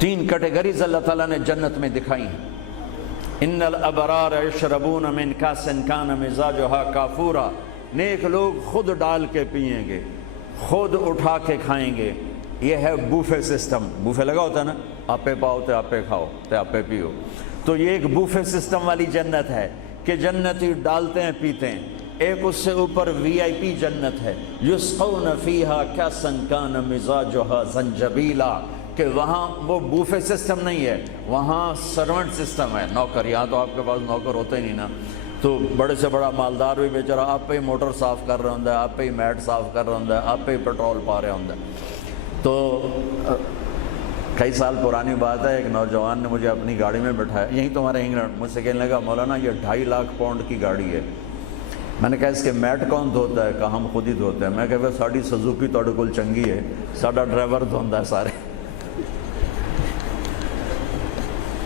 تین کیٹیگریز اللہ تعالیٰ نے جنت میں دکھائی ہیں۔ ان الابرار یشربون من کاس کان مزاجھا کافورا، نیک لوگ خود ڈال کے پئیں گے، خود اٹھا کے کھائیں گے۔ یہ ہے بوفے سسٹم، بوفے لگا ہوتا ہے نا، آپے پاؤ تے آپے کھاؤ تے آپے پیو، تو یہ ایک بوفے سسٹم والی جنت ہے کہ جنتی ڈالتے ہیں پیتے ہیں۔ ایک اس سے اوپر وی آئی پی جنت ہے، یسقون فیہا کاسا کان مزاجھا زنجبیلا، کہ وہاں وہ بوفے سسٹم نہیں ہے، وہاں سرونٹ سسٹم ہے، نوکر۔ یہاں تو آپ کے پاس نوکر ہوتے ہی نہیں نا، تو بڑے سے بڑا مالدار بھی بیچارہ آپ پہ ہی موٹر صاف کر رہا ہوں، آپ پہ ہی میٹ صاف کر رہا ہوں، آپ پہ ہی پیٹرول پا رہا ہوں۔ تو کئی سال پرانی بات ہے، ایک نوجوان نے مجھے اپنی گاڑی میں بٹھایا، یہیں تمہارے انگلینڈ، مجھ سے کہنے لگا مولانا یہ 2.5 لاکھ پاؤنڈ کی گاڑی ہے۔ میں نے کہا اس کے میٹ کون دھوتا ہے؟ کہا ہم خود ہی دھوتے ہیں۔ میں کہا ساڑی سزوکی تھوڑے کول چنگی ہے، ساڈا ڈرائیور دھوندا ہے سارے۔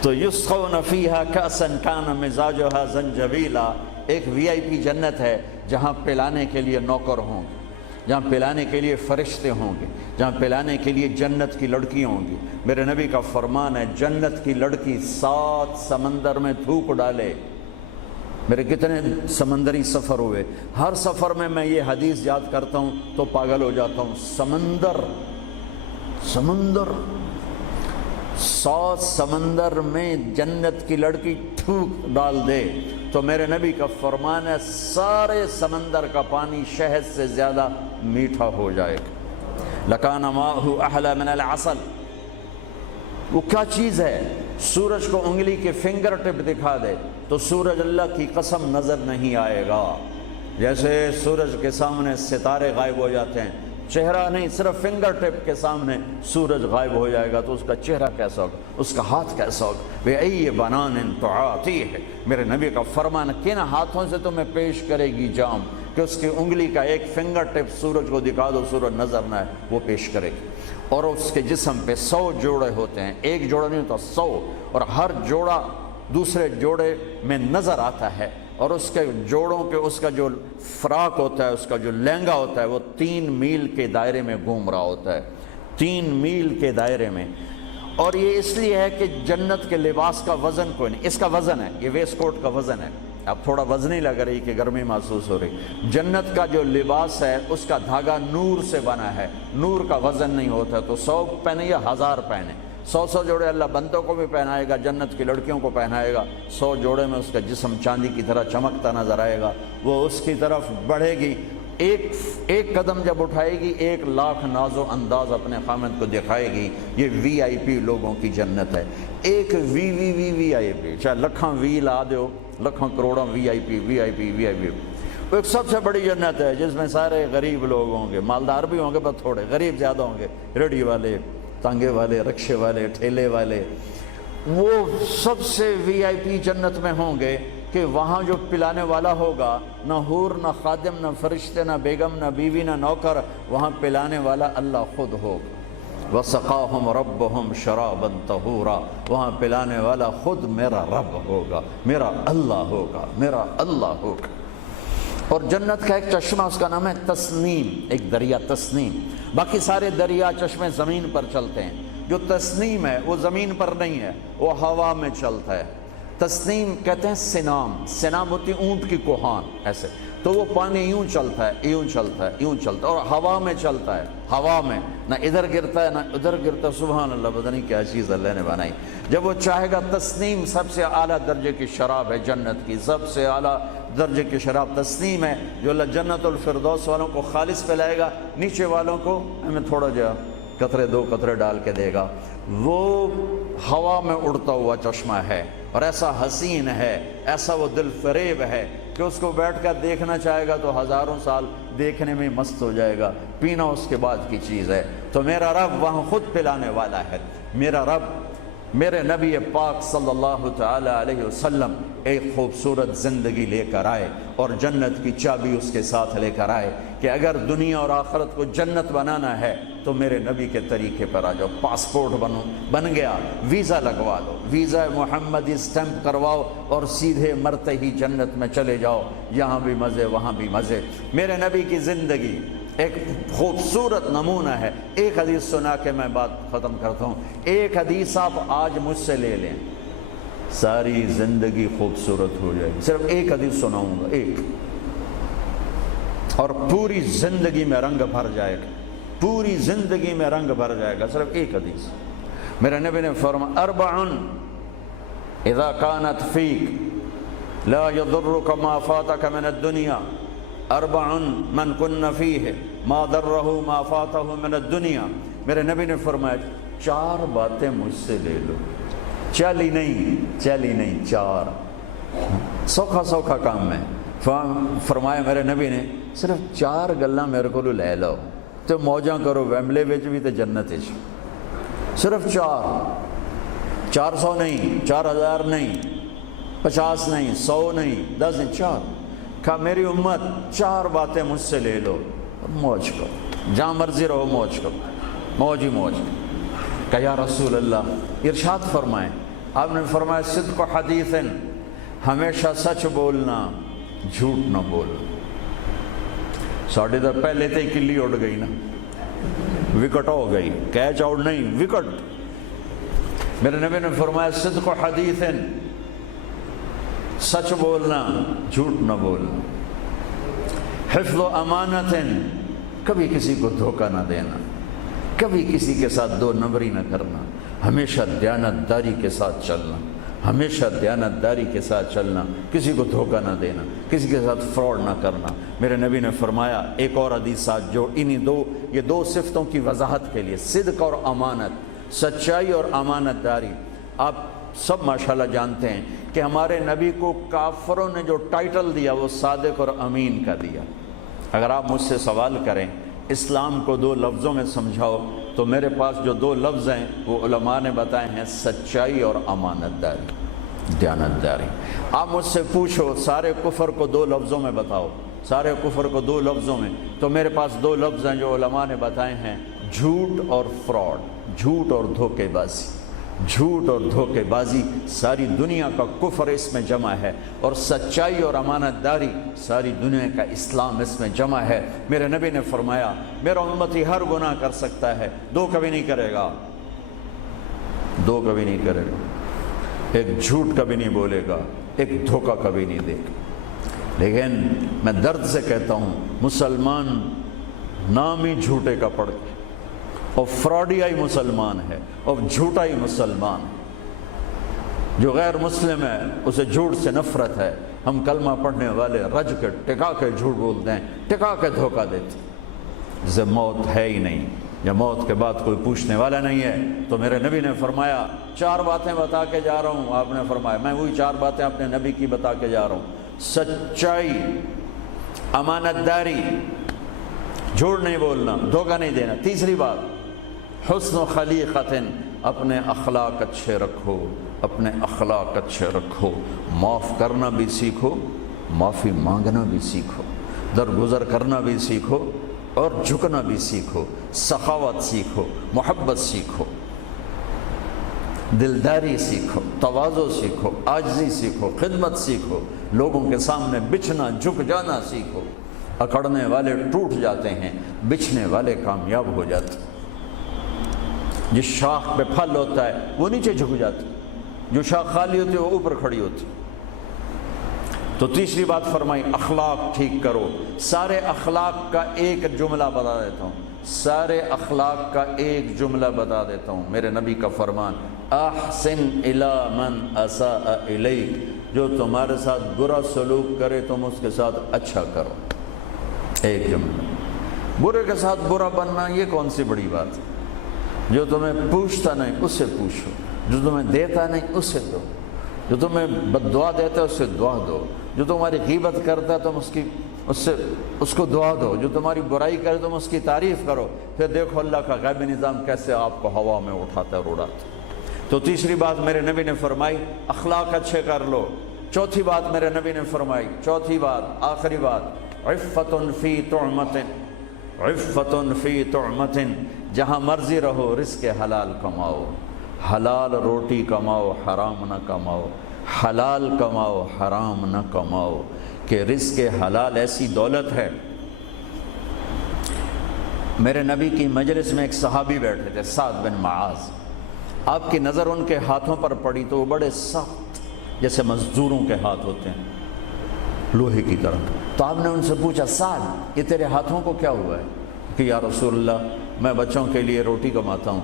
تو یسقون فیہا کاسا کان مزاجھا زنجبیلا، ایک وی آئی پی جنت ہے جہاں پلانے کے لیے نوکر ہوں گے، جہاں پلانے کے لیے فرشتے ہوں گے، جہاں پلانے کے لیے جنت کی لڑکی ہوں گی۔ میرے نبی کا فرمان ہے جنت کی لڑکی 7 سمندر میں تھوک ڈالے۔ میرے کتنے سمندری سفر ہوئے، ہر سفر میں میں یہ حدیث یاد کرتا ہوں تو پاگل ہو جاتا ہوں۔ سمندر 7 سمندر میں جنت کی لڑکی تھوک ڈال دے تو میرے نبی کا فرمان ہے سارے سمندر کا پانی شہد سے زیادہ میٹھا ہو جائے گا۔ لکان ماؤہ احلی من العسل، وہ کیا چیز ہے؟ سورج کو انگلی کے فنگر ٹپ دکھا دے تو سورج اللہ کی قسم نظر نہیں آئے گا، جیسے سورج کے سامنے ستارے غائب ہو جاتے ہیں، چہرہ نہیں، صرف فنگر ٹپ کے سامنے سورج غائب ہو جائے گا تو اس کا چہرہ کیسا ہوگا، اس کا ہاتھ کیسا ہوگا؟ بِأَيِّ بَنَانٍ تُعَاطِيهِ، میرے نبی کا فرمان، کن ہاتھوں سے تمہیں پیش کرے گی جام کہ اس کی انگلی کا ایک فنگر ٹپ سورج کو دکھا دو، سورج نظر نہ آئے، وہ پیش کرے گی۔ اور اس کے جسم پہ 100 جوڑے ہوتے ہیں، ایک جوڑا نہیں ہوتا، 100، اور ہر جوڑا دوسرے جوڑے میں نظر آتا ہے، اور اس کے جوڑوں کے اس کا جو فراق ہوتا ہے، اس کا جو لہنگا ہوتا ہے، وہ 3 میل کے دائرے میں گھوم رہا ہوتا ہے، 3 میل کے دائرے میں۔ اور یہ اس لیے ہے کہ جنت کے لباس کا وزن کوئی نہیں، اس کا وزن ہے، یہ ویسٹ کوٹ کا وزن ہے، اب تھوڑا وزنی لگ رہی کہ گرمی محسوس ہو رہی۔ جنت کا جو لباس ہے اس کا دھاگا نور سے بنا ہے، نور کا وزن نہیں ہوتا، تو 100 پہنے یا 1000 پہنے، 100 جوڑے اللہ بندوں کو بھی پہنائے گا، جنت کی لڑکیوں کو پہنائے گا، 100 جوڑے میں اس کا جسم چاندی کی طرح چمکتا نظر آئے گا، وہ اس کی طرف بڑھے گی، ایک قدم جب اٹھائے گی 1 لاکھ ناز و انداز اپنے خامد کو دکھائے گی۔ یہ وی آئی پی لوگوں کی جنت ہے، ایک وی آئی پی، چاہے لکھاں وی لا دیو، لکھاں کروڑاں وی آئی پی۔ وہ ایک سب سے بڑی جنت ہے جس میں سارے غریب لوگ ہوں گے، مالدار بھی ہوں گے بس تھوڑے، غریب زیادہ ہوں گے، ریڑھی والے، تانگے والے، رکشے والے، ٹھیلے والے، وہ سب سے وی آئی پی جنت میں ہوں گے کہ وہاں جو پلانے والا ہوگا، نہ حور، نہ خادم، نہ فرشتے، نہ بیگم، نہ بیوی، نہ نوکر، وہاں پلانے والا اللہ خود ہوگا۔ وَسَقَاهُمْ رَبُّهُمْ شَرَابًا طَهُورًا، وہاں پلانے والا خود میرا رب ہوگا، میرا اللہ ہوگا، میرا اللہ ہوگا۔ اور جنت کا ایک چشمہ، اس کا نام ہے تسنیم، ایک دریا تسنیم۔ باقی سارے دریا چشمے زمین پر چلتے ہیں، جو تسنیم ہے وہ زمین پر نہیں ہے، وہ ہوا میں چلتا ہے۔ تسنیم کہتے ہیں سنام ہوتی اونٹ کی کوہان، ایسے تو وہ پانی یوں چلتا ہے، یوں چلتا ہے، یوں چلتا ہے، اور ہوا میں چلتا ہے، ہوا میں نہ ادھر گرتا ہے نہ ادھر گرتا ہے۔ سبحان اللہ، پتہ نہیں کیا چیز اللہ نے بنائی۔ جب وہ چاہے گا، تسنیم سب سے اعلیٰ درجے کی شراب ہے جنت کی، سب سے اعلیٰ درجے کی شراب تسنیم ہے، جو اللہ جنت الفردوس والوں کو خالص پلائے گا، نیچے والوں کو ہمیں تھوڑا جا قطرے 2 قطرے ڈال کے دے گا۔ وہ ہوا میں اڑتا ہوا چشمہ ہے، اور ایسا حسین ہے، ایسا وہ دل فریب ہے کہ اس کو بیٹھ کر دیکھنا چاہے گا تو ہزاروں سال دیکھنے میں مست ہو جائے گا، پینا اس کے بعد کی چیز ہے۔ تو میرا رب وہاں خود پلانے والا ہے، میرا رب، میرے نبی پاک صلی اللہ تعالی علیہ وسلم ایک خوبصورت زندگی لے کر آئے، اور جنت کی چابی اس کے ساتھ لے کر آئے کہ اگر دنیا اور آخرت کو جنت بنانا ہے تو میرے نبی کے طریقے پر آ جاؤ۔ پاسپورٹ بن گیا، ویزا لگوا لو، ویزا محمدی سٹیمپ کرواؤ اور سیدھے مرتے ہی جنت میں چلے جاؤ، یہاں بھی مزے وہاں بھی مزے۔ میرے نبی کی زندگی ایک خوبصورت نمونہ ہے. ایک حدیث سنا کے میں بات ختم کرتا ہوں. ایک حدیث آپ آج مجھ سے لے لیں، ساری زندگی خوبصورت ہو جائے گی. صرف ایک حدیث سناؤں گا، ایک، اور پوری زندگی میں رنگ بھر جائے گا، پوری زندگی میں رنگ بھر جائے گا. صرف ایک حدیث. میرے نبی نے فرمایا اربع اذا كانت فيك لا يضرك ما فاتك من الدنيا اربع من كن فيه ما ضره ما فاته من الدنيا. میرے نبی نے فرمایا 4 باتیں مجھ سے لے لو. چلی نہیں 4 سوکھا کام ہے. فرمایا میرے نبی نے صرف 4 گلاں میرے کو لے لو تو موجاں کرو ویملے وچ بھی تے جنت وچ. صرف 400 نہیں، 4000 نہیں، 50 نہیں، 100 نہیں، 10 نہیں، 4. کہا میری امت 4 باتیں مجھ سے لے لو، موج کرو، جہاں مرضی رہو موج کرو، موج ہی موج. کہا یا رسول اللہ، ارشاد فرمائیں. آپ نے فرمایا صدق حدیث، ہمیشہ سچ بولنا، جھوٹ نہ بولنا. ساڑھے تو پہلے تے کلی اڑ گئی نا، وکٹ ہو گئی، کیچ آؤٹ نہیں، وکٹ. میرے نبی نے فرمایا صدق حدیث، سچ بولنا، جھوٹ نہ بولنا. حفظ و امانت، کبھی کسی کو دھوکہ نہ دینا، کبھی کسی کے ساتھ 2 نمبری نہ کرنا، ہمیشہ دیانتداری کے ساتھ چلنا، ہمیشہ دیانتداری کے ساتھ چلنا، کسی کو دھوکہ نہ دینا، کسی کے ساتھ فراڈ نہ کرنا. میرے نبی نے فرمایا ایک اور حدیث جو یہ دو صفتوں کی وضاحت کے لیے، صدق اور امانت، سچائی اور امانت داری. آپ سب ماشاءاللہ جانتے ہیں کہ ہمارے نبی کو کافروں نے جو ٹائٹل دیا وہ صادق اور امین کا دیا. اگر آپ مجھ سے سوال کریں اسلام کو 2 لفظوں میں سمجھاؤ تو میرے پاس جو 2 لفظ ہیں وہ علماء نے بتائے ہیں، سچائی اور امانت داری، دیانتداری. آپ مجھ سے پوچھو سارے کفر کو 2 لفظوں میں بتاؤ، سارے کفر کو 2 لفظوں میں، تو میرے پاس 2 لفظ ہیں جو علماء نے بتائے ہیں، جھوٹ اور فراڈ، جھوٹ اور دھوکے بازی. جھوٹ اور دھوکے بازی ساری دنیا کا کفر اس میں جمع ہے، اور سچائی اور امانت داری ساری دنیا کا اسلام اس میں جمع ہے. میرے نبی نے فرمایا میرا امتی ہر گناہ کر سکتا ہے، 2 کبھی نہیں کرے گا، 2 کبھی نہیں کرے گا. ایک جھوٹ کبھی نہیں بولے گا، ایک دھوکہ کبھی نہیں دے گا. لیکن میں درد سے کہتا ہوں مسلمان نام ہی جھوٹے کا پڑ کے، اور فراڈیائی مسلمان ہے، اور جھوٹائی مسلمان. جو غیر مسلم ہے اسے جھوٹ سے نفرت ہے. ہم کلمہ پڑھنے والے رج کے ٹکا کے جھوٹ بولتے ہیں، ٹکا کے دھوکہ دیتے ہیں. جسے موت ہے ہی نہیں، یا موت کے بعد کوئی پوچھنے والا نہیں ہے. تو میرے نبی نے فرمایا 4 باتیں بتا کے جا رہا ہوں. آپ نے فرمایا میں وہی 4 باتیں اپنے نبی کی بتا کے جا رہا ہوں. سچائی، امانت داری، جھوٹ نہیں بولنا، دھوکہ نہیں دینا. تیسری بات حسن و خلیقت، اپنے اخلاق اچھے رکھو، اپنے اخلاق اچھے رکھو. معاف کرنا بھی سیکھو، معافی مانگنا بھی سیکھو، درگزر کرنا بھی سیکھو، اور جھکنا بھی سیکھو. سخاوت سیکھو، محبت سیکھو، دلداری سیکھو، تواضع سیکھو، عاجزی سیکھو، خدمت سیکھو، لوگوں کے سامنے بچھنا جھک جانا سیکھو. اکڑنے والے ٹوٹ جاتے ہیں، بچھنے والے کامیاب ہو جاتے ہیں. جس شاخ پہ پھل ہوتا ہے وہ نیچے جھک جاتی، جو شاخ خالی ہوتی ہے وہ اوپر کھڑی ہوتی. تو تیسری بات فرمائی اخلاق ٹھیک کرو. سارے اخلاق کا ایک جملہ بتا دیتا ہوں، سارے اخلاق کا ایک جملہ بتا دیتا ہوں. میرے نبی کا فرمان احسن الی من اساء الیک، جو تمہارے ساتھ برا سلوک کرے تم اس کے ساتھ اچھا کرو. ایک جملہ. برے کے ساتھ برا بننا یہ کون سی بڑی بات ہے؟ جو تمہیں پوچھتا نہیں اس سے پوچھو، جو تمہیں دیتا نہیں اس سے دو، جو تمہیں بد دعا دیتا ہے اس سے دعا دو، جو تمہاری غیبت کرتا ہے تم اس کو دعا دو، جو تمہاری برائی کرے تم اس کی تعریف کرو. پھر دیکھو اللہ کا غیبی نظام کیسے آپ کو ہوا میں اٹھاتا ہے اور اڑاتا ہے. تو تیسری بات میرے نبی نے فرمائی اخلاق اچھے کر لو. چوتھی بات میرے نبی نے فرمائی، چوتھی بات آخری بات، عفت فی طعمت، عفت فی طعمت، جہاں مرضی رہو رزق حلال کماؤ، حلال روٹی کماؤ، حرام نہ کماؤ، حلال کماؤ، حرام نہ کماؤ. کہ رزق حلال ایسی دولت ہے میرے نبی کی مجلس میں ایک صحابی بیٹھے تھے، سعد بن معاذ۔ آپ کی نظر ان کے ہاتھوں پر پڑی تو وہ بڑے سخت جیسے مزدوروں کے ہاتھ ہوتے ہیں، لوہے کی طرح۔ تو آپ نے ان سے پوچھا، سعد یہ تیرے ہاتھوں کو کیا ہوا ہے؟ کہ یا رسول اللہ میں بچوں کے لیے روٹی کماتا ہوں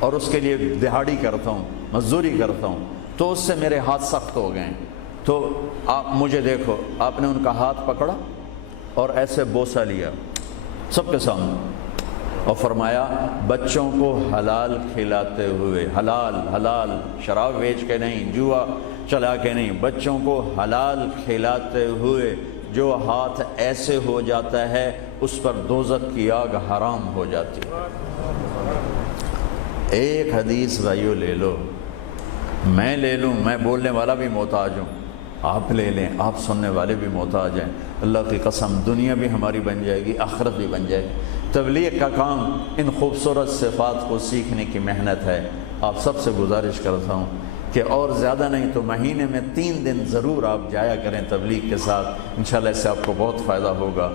اور اس کے لیے دہاڑی کرتا ہوں، مزدوری کرتا ہوں، تو اس سے میرے ہاتھ سخت ہو گئے ہیں، تو آپ مجھے دیکھو۔ آپ نے ان کا ہاتھ پکڑا اور ایسے بوسہ لیا سب کے سامنے اور فرمایا بچوں کو حلال کھلاتے ہوئے، حلال حلال، شراب بیچ کے نہیں، جوا چلا کے نہیں، بچوں کو حلال کھلاتے ہوئے جو ہاتھ ایسے ہو جاتا ہے اس پر دوزخ کی آگ حرام ہو جاتی ہے۔ ایک حدیث بھائیو لے لو، میں لے لوں، میں بولنے والا بھی محتاج ہوں، آپ لے لیں، آپ سننے والے بھی محتاج ہیں۔ اللہ کی قسم دنیا بھی ہماری بن جائے گی، آخرت بھی بن جائے گی۔ تبلیغ کا کام ان خوبصورت صفات کو سیکھنے کی محنت ہے۔ آپ سب سے گزارش کرتا ہوں کہ اور زیادہ نہیں تو مہینے میں 3 دن ضرور آپ جایا کریں تبلیغ کے ساتھ، انشاءاللہ اس سے آپ کو بہت فائدہ ہوگا،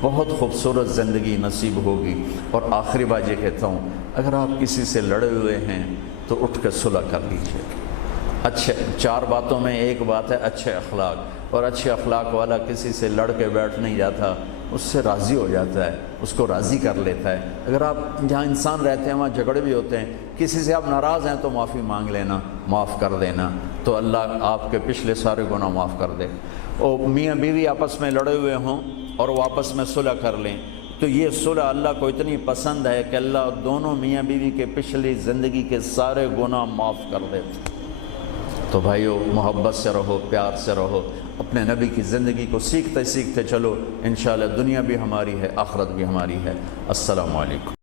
بہت خوبصورت زندگی نصیب ہوگی۔ اور آخری بات یہ کہتا ہوں، اگر آپ کسی سے لڑے ہوئے ہیں تو اٹھ کے صلح کر لیجیے۔ اچھے 4 باتوں میں ایک بات ہے اچھے اخلاق، اور اچھے اخلاق والا کسی سے لڑ کے بیٹھ نہیں جاتا، اس سے راضی ہو جاتا ہے، اس کو راضی کر لیتا ہے۔ اگر آپ جہاں انسان رہتے ہیں وہاں جھگڑے بھی ہوتے ہیں، کسی سے آپ ناراض ہیں تو معافی مانگ لینا، معاف کر دینا، تو اللہ آپ کے پچھلے سارے گناہ معاف کر دے۔ اور میاں بیوی آپس میں لڑے ہوئے ہوں اور وہ آپس میں صلح کر لیں تو یہ صلح اللہ کو اتنی پسند ہے کہ اللہ دونوں میاں بیوی کے پچھلی زندگی کے سارے گناہ معاف کر دیتے۔ تو بھائیو محبت سے رہو، پیار سے رہو، اپنے نبی کی زندگی کو سیکھتے سیکھتے چلو، انشاءاللہ دنیا بھی ہماری ہے، آخرت بھی ہماری ہے۔ السلام علیکم۔